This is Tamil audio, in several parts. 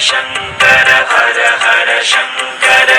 शंकर हर हर शंकर।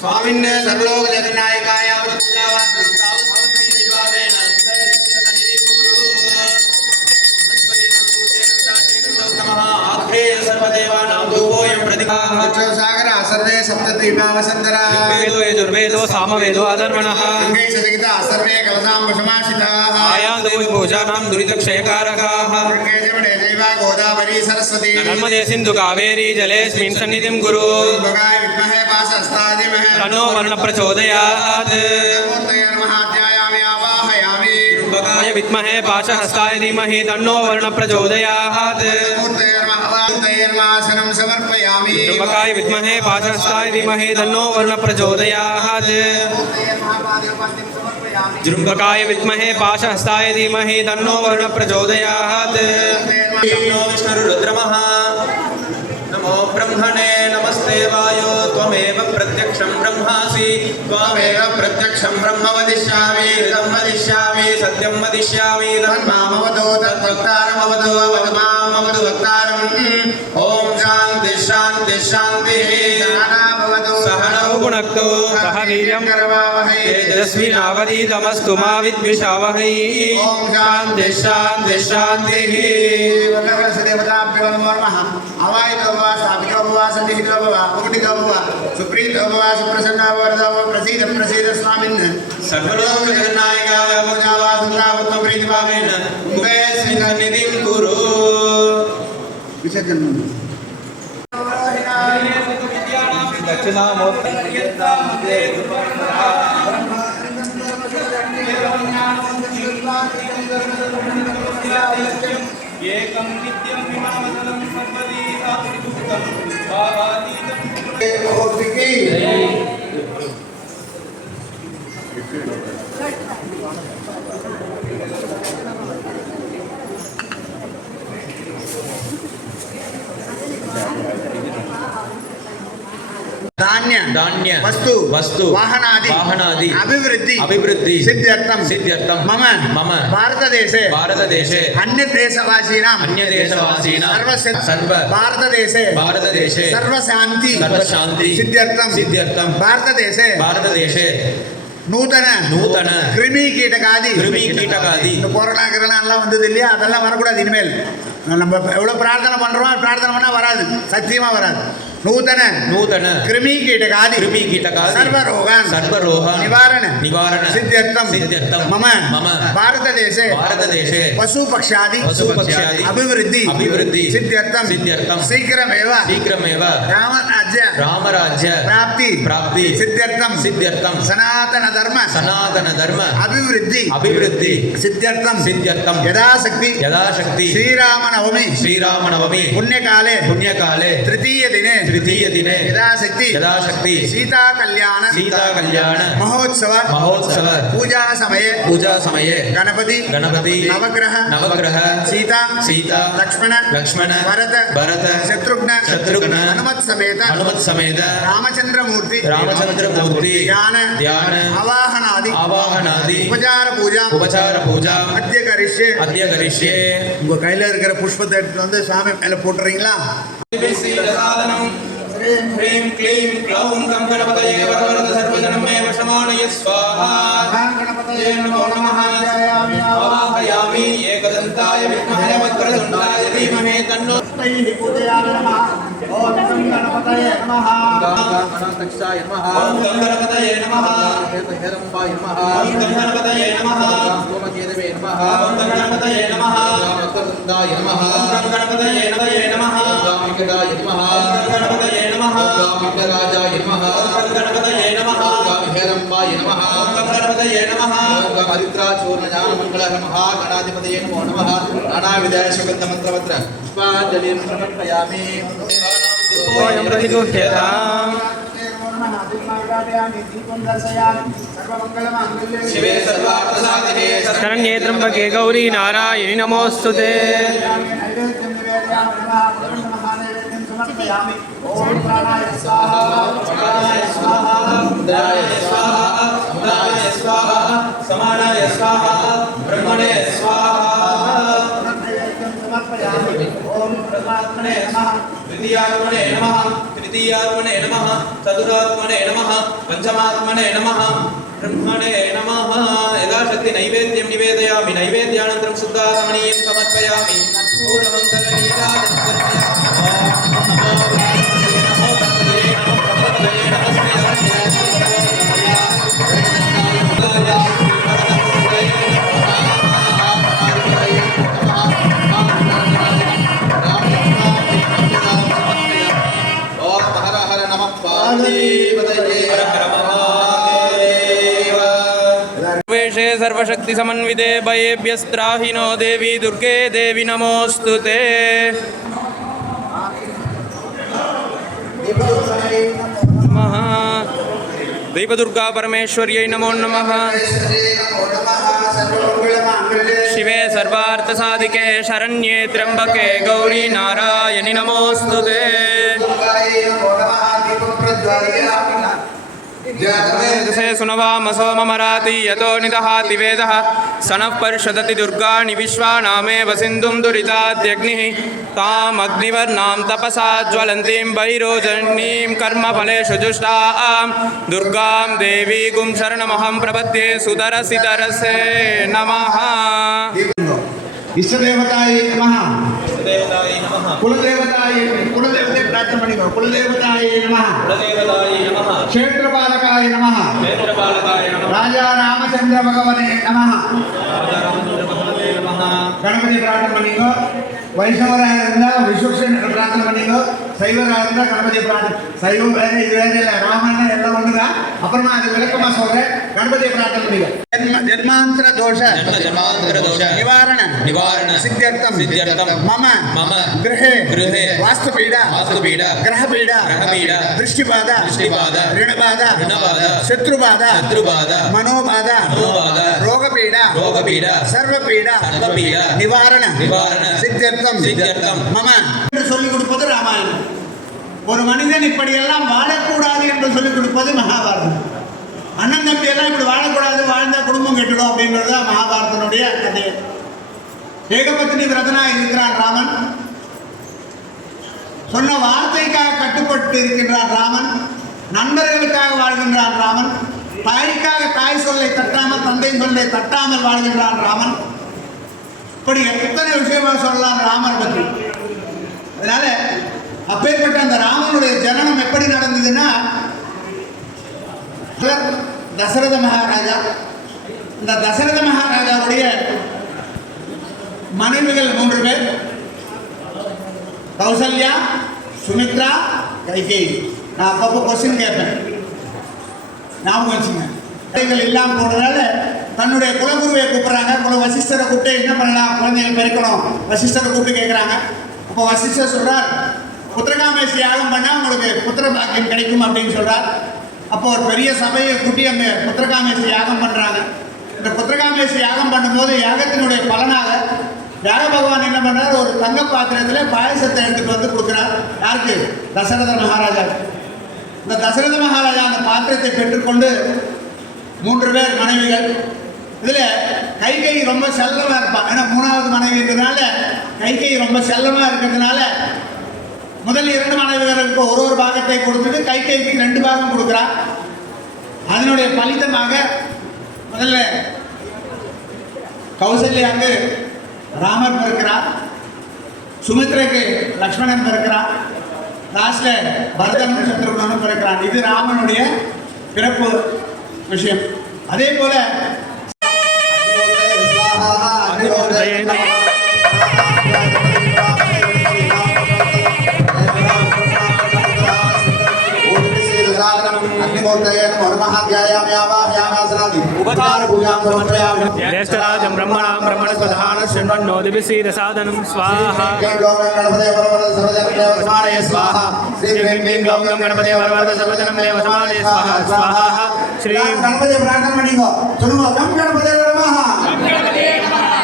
स्वामिन्ने सर्वलोक जगन्नायकाय सर्वे सप्तद्वीपावसंतरा यजुर्वेदो सामवेदो अधर्मणः सर्वे कलशाम्बुषमाशिताः आयान्तो पूजानां दुरितक्षयकारकाः गोदावरी सरस्वती नर्मदे सिन्धु कावेरी जलेऽस्मिन् सन्निधिं कुरु विद्महे पाशहस्तादिमहे तन्नो वर्णः प्रचोदयात् ध्रुवकाय विद्महे पाशहस्ताय धीमहि तन्नो वर्णः प्रचोदयात् समर्पयामि ध्रुवकाय विद्महे पाशहस्ताय धीमहि तन्नो वर्णः प्रचोदयात् ध्रुवकाय विद्महे पाशहस्ताय धीमहि तन्नो वर्णः प्रचोदयात् नमो विष्णुरुद्रमः नमो ब्रह्मणे नमस्ते वायो त्वमेव प्रत्यक्षं ब्रह्मासि त्वमेव प्रत्यक्षं ब्रह्म वदिष्यामि ऋतं वदिष्यामि सत्यं वदिष्यामि तन्मामवतु तद्वक्तारमवतु वदमामवतु वक्तारम् ॐ शान्ति शान्ति शान्तिः सहनौ भुनक्तु सह वीर्यं करवावहै तेजस्विनावधीतमस्तु मा विद्विषावहै ओम शांति शांति शांति देवताभ्यो नमो नमः अवायितो वा स्थापितो वा सन्निहितो वा मुकुटितो वा सुप्रीतो वा सुप्रसन्नो वरदो वा प्रसीद प्रसीद स्वामिन् सर्वलोक जगन्नायकाय पूजावा सुंदरावत्म प्रीतिभावेन उभे सन्निधिं कुरु विसर्जन दक्षिणामूर्ति एकं नित्यं विमानदलं सर्वदी सात्विकं भावातीतं धान्य धान्य वस्तु वस्तु वाहनादि अभिवृद्धि सिद्ध्यर्थं मम भारतदेशे अन्यदेशवासीनां सर्व भारतदेशे सर्वशान्ति सिद्ध्यर्थं भारतदेशे नूतन கிருமி கீட்டகாதி கொரோனா கிரணா எல்லாம் வந்தது இல்லையா அதெல்லாம் வரக்கூடாது இனிமேல் நம்ம எவ்வளோ பிரார்த்தனை பண்ணுறோம் பிரார்த்தனை பண்ணால் வராது சத்தியமாக வராது नूतन कृमि कीटकादि सर्वरोगान् निवारण सिद्ध्यर्थं मम भारतदेशे पशु पक्षादि अभिवृद्धि सिद्ध्यर्थं शीघ्रमेव रामराज्य प्राप्ति सिद्ध्यर्थं सनातन धर्म अभिवृद्धि सिद्ध्यर्थं यदाशक्ति श्रीरामनवमी पुण्यकाले तृतीय दिने यदाशक्ति सीता कल्याण महोत्सव पूजा समये गणपति नवग्रह सीता लक्ष्मण भरत शत्रुघ्न हनुमत समेत रामचंद्रमूर्ति ध्यान आवाहनादि उपचार पूजा अद्य करिष्ये उங்க கையில இருக்கிற புஷ்பத்தை எடுத்து வந்து சாமி மேல போட்டுறீங்களா ह्रीं क्लीं क्लौं गं गणपतये वरवरद सर्वजनमे वशमानय स्वाहा गणपतये नमो नमः आवाहयामि एकदन्ताय विद्महे वक्रतुण्डाय धीमहि तन्नो पूजयामि नमः ओम गणपतये नमः गणपतये नमः ओम गणपतये नमः हेरम्बाय नमः ओम गणपतये नमः सोमकेतवे नमः ओम गणपतये नमः वक्रतुण्डाय नमः ओम गणपतये नमः गामिकदाय नमः गणपतये नमः विघ्नराजाय नमः गणपतये नमः हेरम्बाय नमः गणपतये नमः हरिद्राचूर्णज्ञानमङ्गल नमः गणाधिपतये नमो नमः नानाविधाय सुगन्धमन्त्रवत्र पुष्पाञ्जलिं समर्पयामि ओयं प्रतिगुह्यताम् शिवे सर्वार्थसाधिके शरण्ये त्र्यम्बके गौरी नारायणि नमोऽस्तुते ओम प्राणाय स्वाहा प्राणाय स्वाहा उदराय स्वाहा उदाय स्वाहा समानाय स्वाहा ब्रह्मणे स्वाहा ओम परमात्मने नमः द्वितीयात्मने नमः तृतीयात्मने नमः चतुरात्मने नमः पंचमात्मने नमः ब्रह्मणे नमः यदाशक्ति नैवेद्यं निवेदयामि नैवेद्यानन्तरं शुद्धात्मनीयं समर्पयामि पूर्णमङ्गलनीराजनं सर्वशक्ति समन्विते भयेभ्यस्त्राहिनो देवी दुर्गे देवी नमोस्तुते नमः दीपदुर्गा परमेश्वर्यै नमो नमः शिवे सर्वार्थसाधिके शरण्ये त्र्यंबके गौरी नारायणि नमोस्तुते से सुनवामसो ममराति यतो निदहाति वेदः सनः परिषदति दुर्गाणि विश्वानामेव सिन्धुं दुरिताद्यग्निः तामग्निवर्णां तपसा ज्वलन्तीं वैरोजनीं कर्मफलेषु जुष्टां दुर्गां देवीं शरणमहं प्रपद्ये सुतरसितरसे नमः। इष्टदेवताय नमः। देवताय नमः। कुलदेवताय कुलदेवते प्रार्थना मणिगो कुलदेवताय नमः। कुलदेवताय नमः। क्षेत्रपालकाय नमः। क्षेत्रपालकाय नमः। राजा रामचंद्र भगवने नमः। राजा रामचंद्र भगवने नमः। गणपति प्रार्थना मणिगो वैष्णवरायರಿಂದ ವಿಶ್ವೇಶ್ವರ ಪ್ರಾರ್ಥನೆ பண்ணிங்க சைவராயರಿಂದ கணபதி பிரார்த்தனை சைவம் வேற இது வேற இல்ல ராமன் எல்லாம் ஒண்ணுதான் அப்புறமா அது விளக்கமா சொல்றேன் கணபதி பிரார்த்தனை பண்ணிங்க ஜன்மாந்தர தோஷ நிவாரண சித்தியர்த்தம் மம கிரஹே வாஸ்துபீட கிரஹபீட திருஷ்டிபாத ऋणबाध शत्रुबाध मनोबाध रोगपीड सर्वपीड निवारण சித்தியர்த்தம் மம என்று சொல்லிக் கொடுப்பது ராமாயணம். ஒரு மனிதன் இப்படியெல்லாம் வாழக்கூடாது என்று சொல்லிக் கொடுப்பது மகாபாரதம். அண்ணன் தம்பி எல்லாம் இப்படி வாழக்கூடாது, வாழ்ந்தா குடும்பம் கெட்டுடும் அப்படின்றது தான் மகாபாரதனுடைய கதை. ஏகபத்தினி விரதனாக இருக்கிறான் ராமன். சொன்ன வார்த்தைக்காக கட்டுப்பட்டு இருக்கின்றான் ராமன். நண்பர்களுக்காக வாழ்கின்றான் ராமன். தாய்க்காக தாய் சொல்லை தட்டாமல் தந்தை சொல்லை தட்டாமல் வாழ்கின்றான் ராமன். இப்படி எத்தனை விஷயமா சொல்லலாம் ராமர் பற்றி. அதனால அப்பேற்பட்ட அந்த ராமனுடைய ஜனனம் எப்படி நடந்ததுன்னா, தசரத மகாராஜா, இந்த தசரத மகாராஜாவுடைய மனைவிகள் 3 பேர், கௌசல்யா, சுமித்ரா, கைகேயி. நான் அப்பப்போ கொஸ்டின் கேட்பேன், ஞாபகம் வச்சுங்க. குழந்தைகள் இல்லாமல் போனதுனால தன்னுடைய குலகுருவை கூப்பிட்றாங்க. வசிஷ்டரை கூப்பிட்டு என்ன பண்ணலாம், குழந்தைகள் பெருக்கணும், வசிஷ்டரை கூப்பிட்டு கேட்குறாங்க. அப்போ வசிஷ்டர் சொல்கிறார், புத்திரகாமேசி யாகம் பண்ணால் உங்களுக்கு புத்திர பாக்கியம் கிடைக்கும் அப்படின்னு சொல்கிறார். அப்போ ஒரு பெரிய சபையை கூட்டி அந்த புத்திரகாமேசி யாகம் பண்ணுறாங்க. இந்த புத்திரகாமேசி யாகம் பண்ணும்போது யாகத்தினுடைய பலனாக யாக பகவான் என்ன பண்ணுறார், ஒரு தங்க பாத்திரத்தில் பாயசத்தை எடுத்துகிட்டு வந்து கொடுக்குறார். யாருக்கு? தசரத மகாராஜா. இந்த தசரத மகாராஜா அந்த பாத்திரத்தை பெற்றுக்கொண்டு 3 பேர் மனைவிகள். இதில் கைகேயி ரொம்ப செல்லமாக இருப்பான். ஏன்னா 3வது மனைவின்றதுனால கைகேயி ரொம்ப செல்லமாக இருக்கிறதுனால முதல் 2 மனைவிகளுக்கு ஒரு பாகத்தை கொடுத்துட்டு கைகேயிக்கு 2 பாகம் கொடுக்குறான். அதனுடைய பலிதமாக முதல்ல கௌசல்யாவுக்கு ராமர் பிறக்கிறார், சுமித்ரைக்கு லக்ஷ்மணன் பிறக்கிறார், லாஸ்ட்ல பரதனும் சத்ருகனும் பிறக்கிறான். இது ராமனுடைய பிறப்பு விஷயம். அதே போல ज्येष्ठराजं ब्रह्मणां ब्रह्मणस्पदान शृण्वन्नोदिभिः सीदसादनं स्वाहा। श्री ह्रीं ग्लौं गं गणपते वरवरद सर्वजनं मे वसमाने स्वाहा स्वाहा। श्री गणपति प्रार्थना मणिगो सुनो गं गणपते नमः,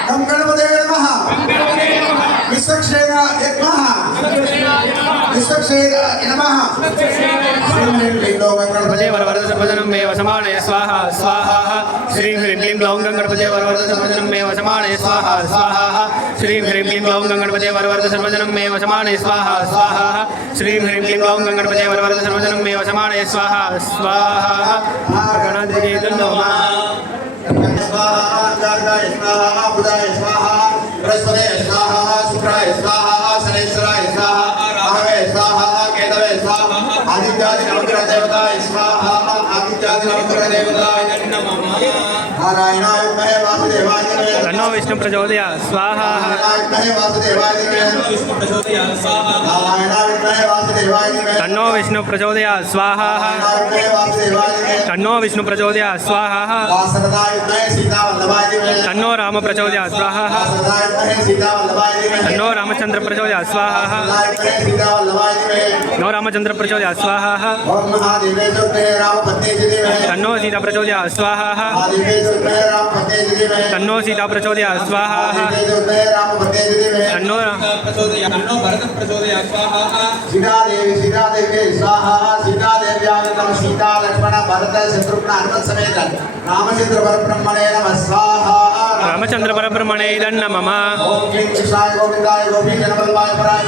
गं गणपते नमः, विश्वक्षेण नमः, विश्वक्षेण नमः। गणपते वरवरद सर्वजनं मे वसमाने स्वाहा स्वाहा। श्री ह्रीं क्लीं ग्लौं गं गणपते वरवरद सर्वजनं मे वसमाने स्वाहा स्वाहा। श्री ह्रीं क्लीं ग्लौं गं गणपते वरवरद सर्वजनं मे वसमाने स्वाहा स्वाहा। श्री ह्रीं क्लीं ग्लौं गं गणपते वरवरद सर्वजनं मे वसमाने स्वाहा स्वाहा। गणाधिपते नमः स्वाहा, गार्गाय स्वाहा, बुधाय स्वाहा, बृहस्पते स्वाहा, शुक्राय स्वाहा, शनैश्वराय स्वाहा, राहवे स्वाहा, केतवे स्वाहा, आदित्यादि नवग्रह देवताय स्वाहा, आदित्यादि नवग्रह देवताय नमः। नारायणाय विद्महे वासुदेवाय धीमहि तन्नो विष्णु प्रचोदयात् स्वाहा। नारायणाय विद्महे वासुदेवाय धीमहि विष्णु प्रचोदयात् स्वाहा। नारायणाय विद्महे वासुदेवाय धीमहि तन्नो विष्णु प्रचोदयात् स्वाहा। नारायणाय विद्महे वासुदेवाय धीमहि तन्नो विष्णु प्रचोदयात् स्वाहा। वासुदेवाय विद्महे सीता वल्लभाय धीमहि तन्नो राम प्रचोदयात् स्वाहा। वासुदेवाय विद्महे सीता वल्लभाय धीमहि तन्नो रामचंद्र प्रचोदयात् स्वाहा। वासुदेवाय विद्महे सीता वल्लभाय धीमहि नो रामचंद्र प्रचोदयात् स्वाहा। ओम महादेवेश्वर राम पत्नी धीमहि तन्नो सीता प्रचोदयात् स्वाहा। महादेवेश्वर तन्नो सीता प्रचोदयात् स्वाहा तन्नो प्रचोदयात् तन्नो भरत प्रचोदयात् स्वाहा सीतादेवी स्वाहा सीतादेव्याः सीता लक्ष्मण भरत शत्रुघ्न हनुमत समेत रामचंद्र परब्रह्मणे नमः स्वाहा रामचंद्र परब्रह्मणे नमः ओम श्री कृष्णाय गोविंदाय गोपी जनवल्लभाय पराय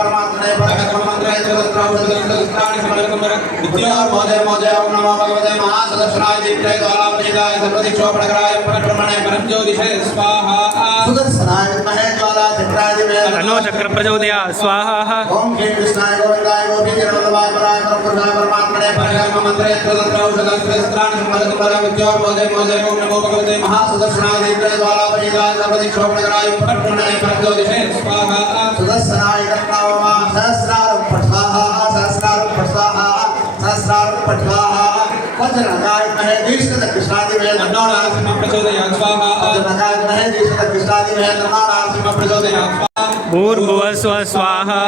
परमात्मने परमात्मने परममंत्राय तदत्राणि समलकमर विद्यार मोदय ओम नमो भगवते महासदस्यनाय दीप्ताय ज्वालापजिताय सर्वदिक्षोपणकराय परब्रह्मणे परम ज्योतिषे स्वाहा सुदर्शनाय विद्महे ज्वालाचक्राय धीमहि तन्नो चक्र प्रचोदयात् स्वाहा ओम श्री कृष्णाय गोविंदाय गोपी जनवल्लभाय पराय परमात्मने परममंत्राय तदत्राणि समलकमर विद्यार मोदय ओम नमो भगवते महासदस्यनाय दीप्ताय ज्वालापजिताय सर्वदिक्षोपणकराय परब्रह्मणे परम ज्योतिषे स्वाहा सुदर्शनाय कर्णवमा सहस्रारं पठ्वाहा वज्रनगाय महे दीक्षित कृष्णादि में तन्नो नरसिंह प्रचोदयात् स्वाहा वज्रनगाय महे दीक्षित कृष्णादि में तन्नो नरसिंह प्रचोदयात् स्वाहा भूर्भुवस्व स्वाहा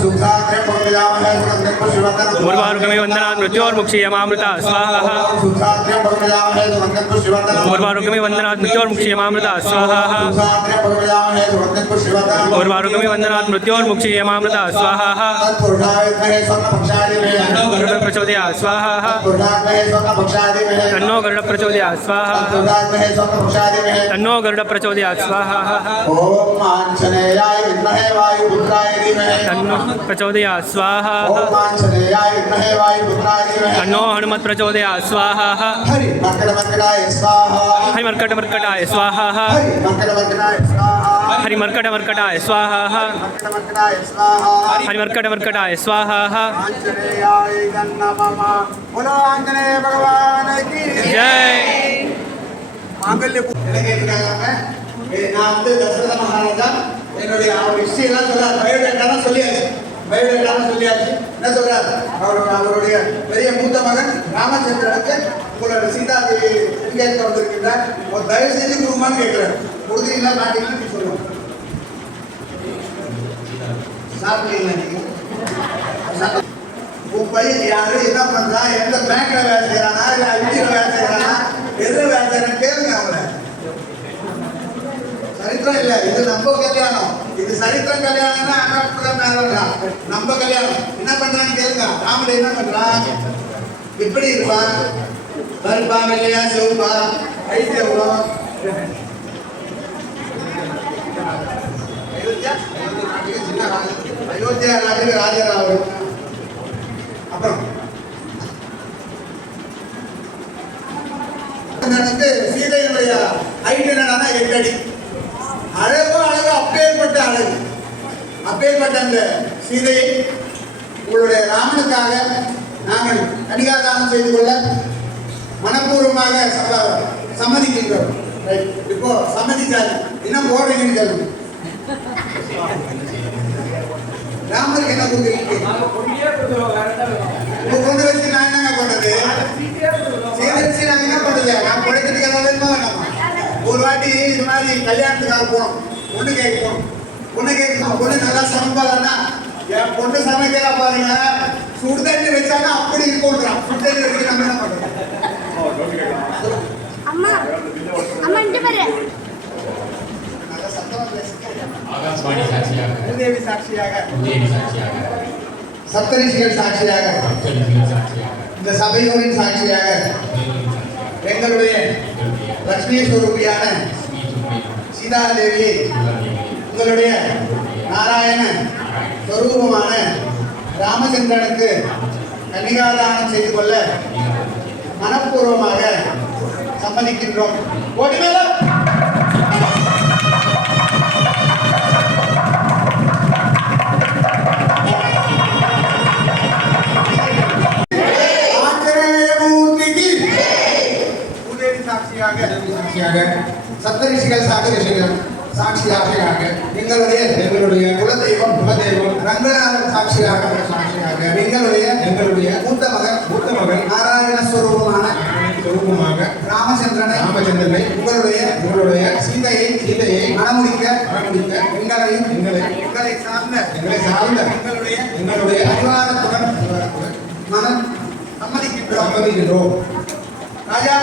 सुखाग्रे पविजामहे सुगंधं पुष्पवदनं पूर्वारुकमे वन्दनात् मृत्योर्मुक्षीयमामृता स्वाहा सुखाग्रे पविजामहे सुगंधं पुष्पवदनं पूर्वारुकमे वन्दनात् मृत्योर्मुक्षीयमामृता स्वाहा सुखाग्रे पविजामहे सुगंधं पुष्पवदनं पूर्वारुकमे वन्दनात् मृत्योर्मुक्षीयमामृता स्वाहा तत्पुरुषाय महे स्वर्णपक्षादि में तन्नो गरुड प्रचोदयात् स्वाहा पुरुषाय महे स्वर्णपक्षादि में तन्नो गरुड प्रचोदयात् स्वाहा पुरुषाय महे स्वर्णपक्षादि में तन्नो गरुड प्रचोदयात् स्वाहा ओम आंजनेयाय विद्महे वायुपुत्राय धीमहि तन्नो प्रचोदयात् स्वाहा ओम आंजनेयाय विद्महे वायुपुत्राय धीमहि तन्नो हनुमत् प्रचोदयात् स्वाहा हरि मर्कटमर्कटाय स्वाहा हरि मर्कटमर्कटाय स्वाहा हरि मर्कटमर्कटाय स्वाहा हरि मर्कटमर्कटाय स्वाहा मर्कटमर्कटाय स्वाहा हरि मर्कटमर्कटाय स्वाहा आंजनेयाय नमः बोलो आंजनेय भगवान की जय மாங்கல்ய கேட்டுக்காங்க நான் வந்து தசரத மகாராஜா என்னுடைய அவர் ஹிஸ்டரி எல்லாம் சொல்றாரு பயோடேட்டாலாம் சொல்லியாச்சு என்ன சொல்றாரு அவருடைய பெரிய மூத்த மகன் ராமச்சந்திரனுக்கு உங்களோட சீதாதேவி எங்கேஜ் வந்திருக்கின்றார் ஒரு தயவு செஞ்சு குருமான்னு கேட்கிறார் கொடுத்தீங்களா மாட்டீங்கன்னு சொல்லுவோம் சாப்பிட்டீங்களா நீங்க உன் பையன் யாரு என்ன பண்றா எந்த பேங்க்ல வேலை செய்யறானா இல்ல ஐடியில வேலை செய்யறானா எதுல வேலை செய்யறான்னு கேளுங்க அவங்கள சரித்திரம் இல்ல இது நம்ம கல்யாணம் இது சரித்திரம் கல்யாணம்னா அண்ணா மேல நம்ம கல்யாணம் என்ன பண்றான்னு கேளுங்க ராமன் என்ன பண்றான் இப்படி இருப்பான் கருப்பா வெள்ளையா சிவப்பா ஐட்டு எவ்வளோ அயோத்தியா நாட்டுக்கு ராஜராவ் அப்புறம் சீதையினுடைய ஹைட் என்னன்னா 8 அடி அழகு அப்பேற்பட்ட அழகு அப்பேற்பட்ட அந்த சீதையை உங்களுடைய ராமனுக்காக நாங்கள் கனிகாதானம் செய்து கொள்ள மனப்பூர்வமாக சம்மதிக்கின்றோம். இப்போ சம்மதிச்சாரு இன்னும் போடுறீங்கன்னு சொல்லுங்க. ராமருக்கு என்ன கொடுக்குறீங்க? கொண்டு வச்சு நான் என்னங்க பண்றது? சீதை நாங்க என்ன பண்றது? நான் குறைக்கிறதுக்கு ஏதாவது வேணுமா வேணாமா? ஒரு வாட்டி இது மாதிரி கல்யாணத்துக்காக போனோம், பொண்ணு கேட்கணும். பொண்ணு நல்லா சமைப்பாளன்னா என் பொண்ணு சமைக்கிறா பாருங்க, சுடு தண்ணி வச்சாங்க அப்படி இருக்கோன்றான். சுடு தண்ணி வச்சு நம்ம என்ன பண்றது? அம்மா அம்மா இங்க பாரு. ஆகாஷ்வாணி சாட்சியாக, பூதேவி சாட்சியாக, சப்தரிஷிகள் சாட்சியாக, இந்த சபையோரின் சாட்சியாக எங்களுடைய லட்சுமி ஸ்வரூபியான சீதாதேவியை உங்களுடைய நாராயண ஸ்வரூபமான ராமச்சந்திரனுக்கு கன்னிகாதானம் செய்து கொள்ள மனப்பூர்வமாக சம்மதிக்கின்றோம். ஓடிமேலா சப்தரிஷிகள் சாட்சியாக எங்களுடைய குலதெய்வம் ரங்கநாதன் சாட்சியாக எங்களுடைய மூத்த மகன் நாராயணஸ்வரூபமான ராமச்சந்திரனை உங்களுடைய சீதையை மணமுடிக்க எங்களை சார்ந்த எங்களுடைய அதிகாரத்துடன் மனம் சம்மதிக்கின்றோம். ராஜா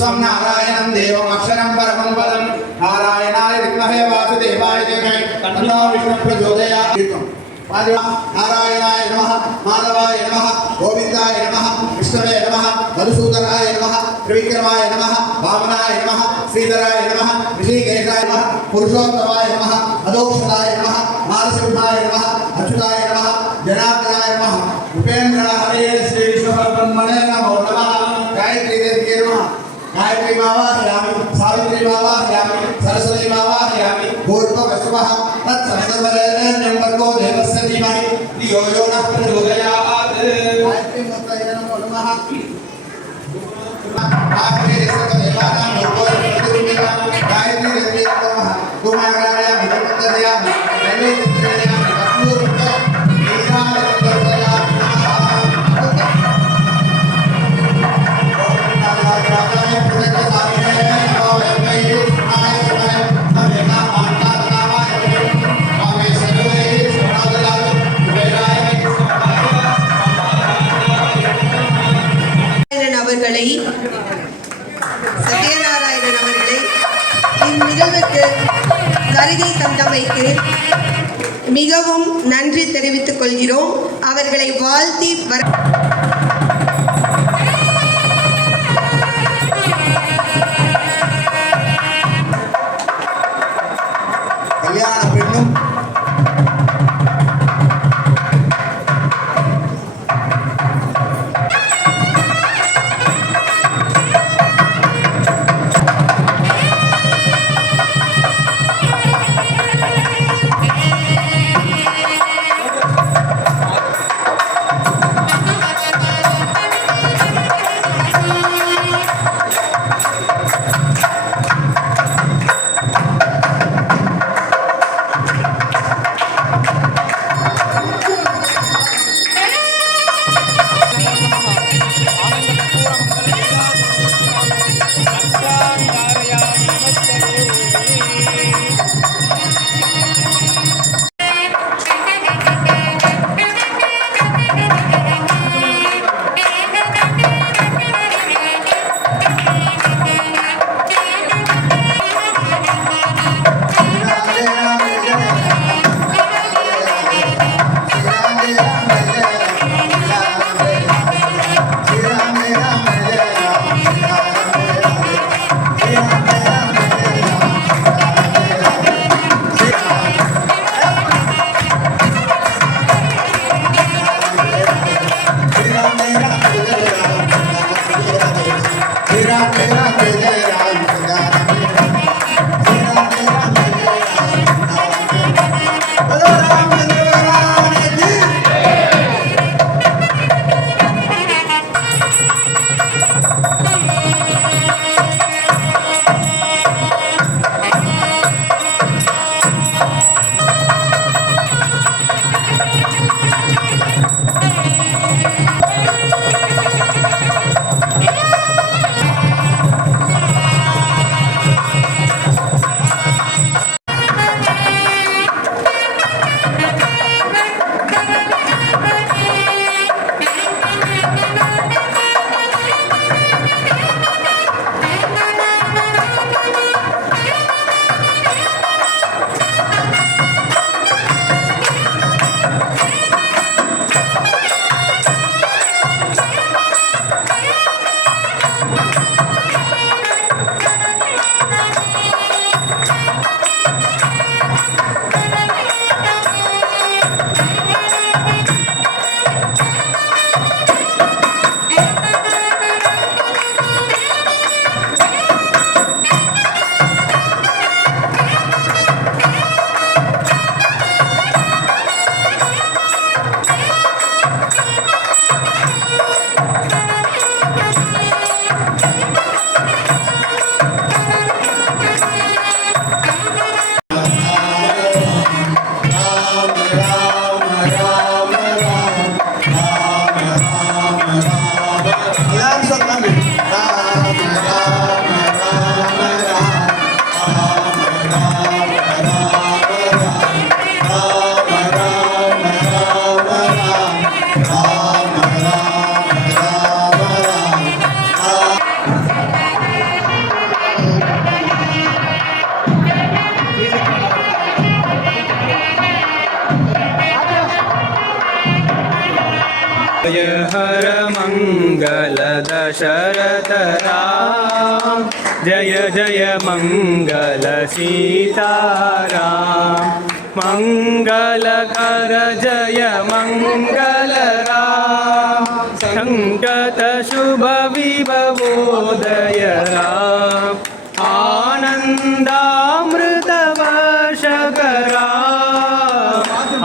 विश्वं नारायणं देवम् अक्षरं परमं पदं नारायणाय विद्महे वासुदेवाय धीमहि तन्नो विष्णुः प्रचोदयात् नारायणाय नमः माधवाय नमः गोविन्दाय नमः विष्णवे नमः मधुसूदनाय नमः त्रिविक्रमाय नमः वामनाय नमः श्रीधराय नमः ऋषिकेशाय नमः पुरुषोत्तमाय नमः अधोक्षदाय नमः मानसिंहाय नमः अच्युताय नमः जनार्दनाय नमः उपेन्द्र हरे श्री विष्णुपरब्रह्मणे नमो नमः गायत्री देवी नमः गायत्री मावाहयामि सावित्री मावाहयामि सरस्वती मावाहयामि भूर्भुवस्वः तत्सवितुर्वरेण्यं भर्गो देवस्य धीमहि धियो यो नः प्रचोदयात् गायत्री मूर्तये नमो नमः गायत्री देवी नमो नमः कुमारायामि नमोदयामि नैवेद्ययामि कपूरं அவர்களை சத்யநாராயணன் அவர்களை இந்நிகழ்வுக்கு வருகை தந்தமைக்கு மிகவும் நன்றி தெரிவித்துக் கொள்கிறோம். அவர்களை வாழ்த்தி கல்யாண பெண்ணும் जय हर मंगल दशरथ राम जय जय मंगल सीताराम मंगल कर जय मंगल राम संकट शुभ विभवोदय राम आनंदामृत वर्षकरा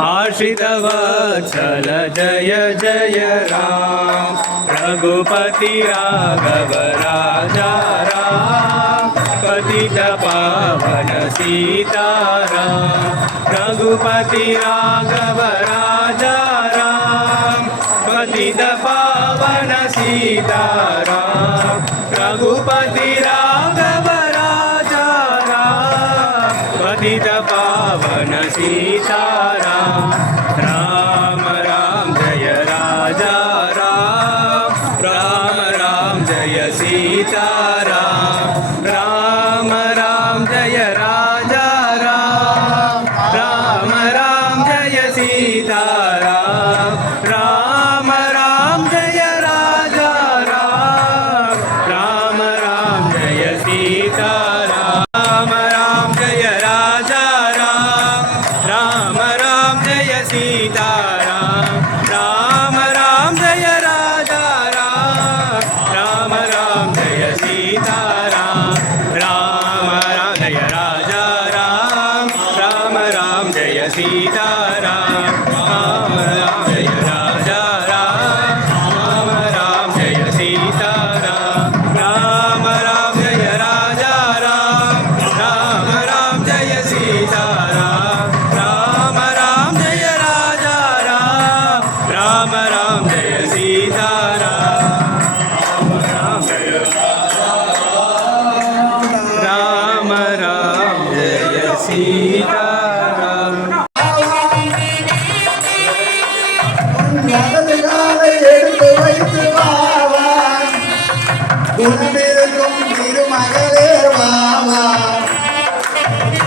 आश्रित वत्सल जय जय राम रघुपति राघव राजा राम पतित पावन सीताराम रघुपति राघव राजा राम पतित पावन सीताराम रघुपति राघव राजा राम पतित पावन सीताराम राम राम जय राजा राम राम राम जय सीताराम राम राम जय राजा राम राम राम जय सीताराम राम राम जय राजा राम राम राम जय सीताराम राम जय राजा राम राम राम जय सीताराम राम राम जय राजा राम राम राम जय सीताराम राम राम जय राजा राम राम राम जय सीताराम राम राम जय राजा राम राम राम जय सीताराम राम राम जय राजा राम राम राम जय सीताराम राम राम जय राजा राम राम राम जय सीताराम राम जय राम राम जय सीताराम வலதுகாலை எடுத்து வைத்து வாவான் குணமிருக்கும் திருமகளே வாவான்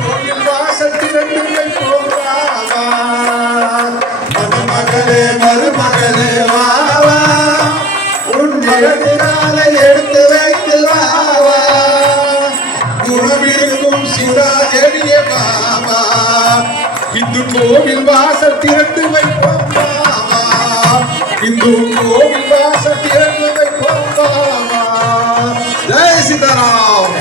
கோயில் வாசத்திரண்டு வைப்போம் வாவான் மணமகளே மருமகளே வாவான் உன் வலதுகாலை எடுத்து வைத்து வாவான் குணமிருக்கும் சிவாஜெடிய பாபா இந்து கோவில் வாசல் திறந்து வைப்போம் பாபா இந்து கோவில் வாசல் திறந்து வைப்போம் பாபா ஜெய் சீதாராம்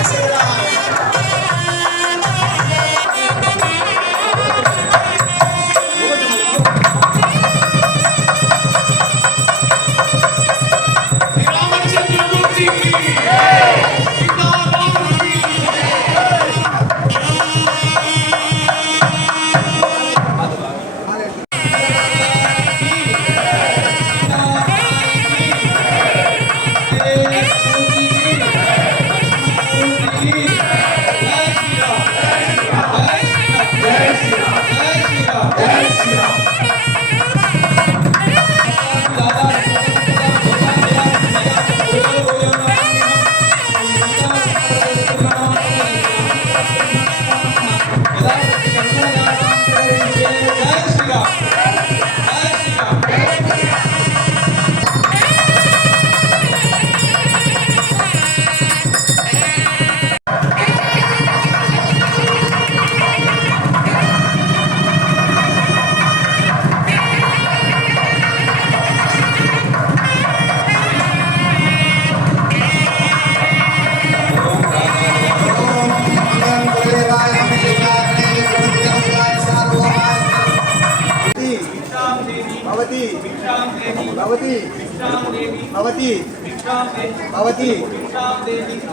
भवती भवती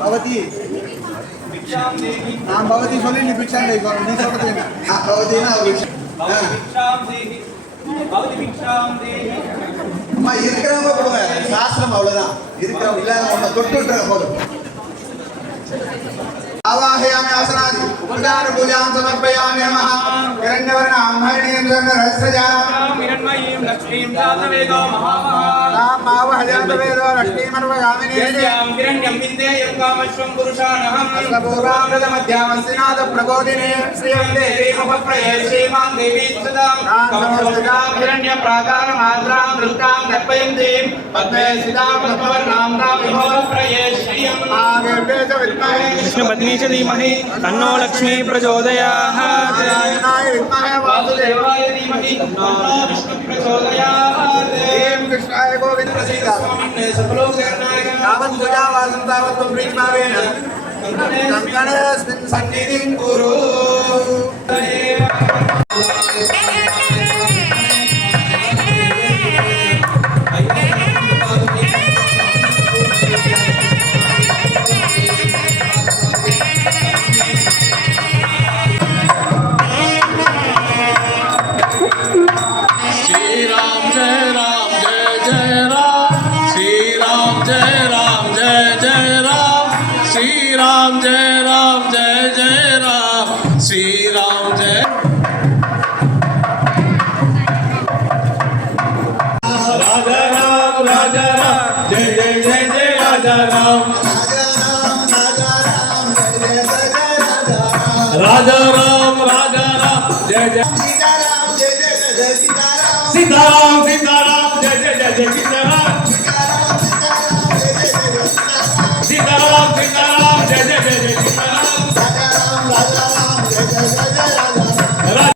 भवती नाम भवती சொல்லி நீ பிக்ஷா நீ சொல்றது என்ன भवतीனா அம்மா இருக்கிறவங்க கொடுங்க சாஸ்திரம் அவ்வளவுதான் இருக்கிறவங்க இல்லாத தொட்டு விட்டுற போதும் आवाहयामि आसनादि उपचार पूजां समर्पयामि नमः हिरण्यवर्णां हरिणीं स्वर्णरजस्रजां हिरण्मयीं लक्ष्मीं जातवेदो ताम् आवाहयामवेदो लक्ष्मीमर्वगामिनीं हिरण्यं विन्देयं कामश्वं पुरुषाणहम् अष्टपूर्वामृतमध्यामस्तिनाथ प्रबोधिने श्रियं देवीमुपप्रये श्रीमां देवी सदा हिरण्यप्राकारमाद्रां वृत्तां दर्पयन्तीं पद्मे स्थितां पद्मवर्णां तामिहोपप्रये श्रियं विष्णुपत्नी च धीमहि तन्नो लक्ष्मी प्रचोदयात् नारायणाय विद्महे वासुदेवाय वासुदेवाय धीमहि तन्नो विष्णु प्रचोदयात् कृष्णाय गोविन्द प्रसीद तावत् पूजावासं तावत् त्वं प्रीतिभावेन कङ्कणेऽस्मिन् सन्निधिं कुरु राजा राम जय जय सीताराम जय जय जय सीताराम सीताराम सीताराम जय जय जय जय सीताराम सीताराम सीताराम जय जय जय जय सीताराम राजा राम जय जय जय जय राजा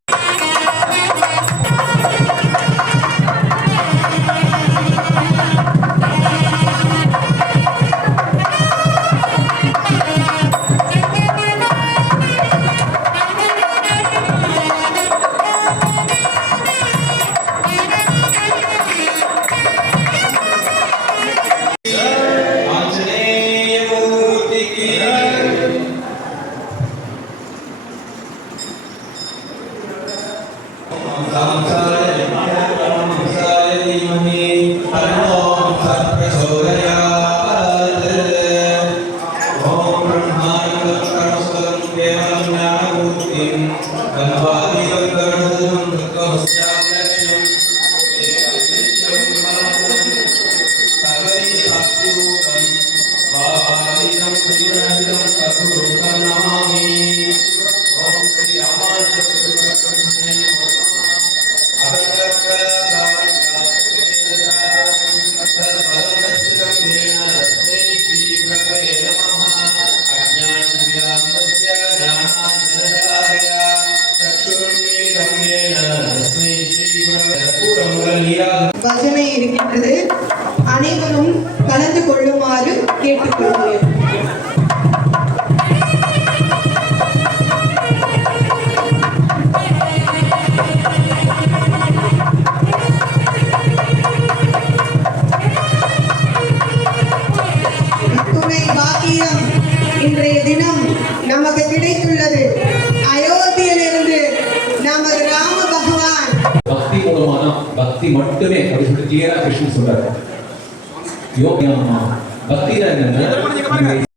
பஜனை இருக்கின்றது. அனைவரும் கலந்து கொள்ளுமாறு கேட்டுக்கொள்கிறேன். துணை பாக்கியம் இன்றைய தினம் நமக்கு கிடைத்துள்ளது. அயோத்தியிலிருந்து நமது ராம பகவான் பக்தி மூலமான பக்தி மட்டுமே அப்படி சொல்லி கிளியரா கிருஷ்ணன் சொல்றாரு யோகியாமா பக்தியில என்னன்னா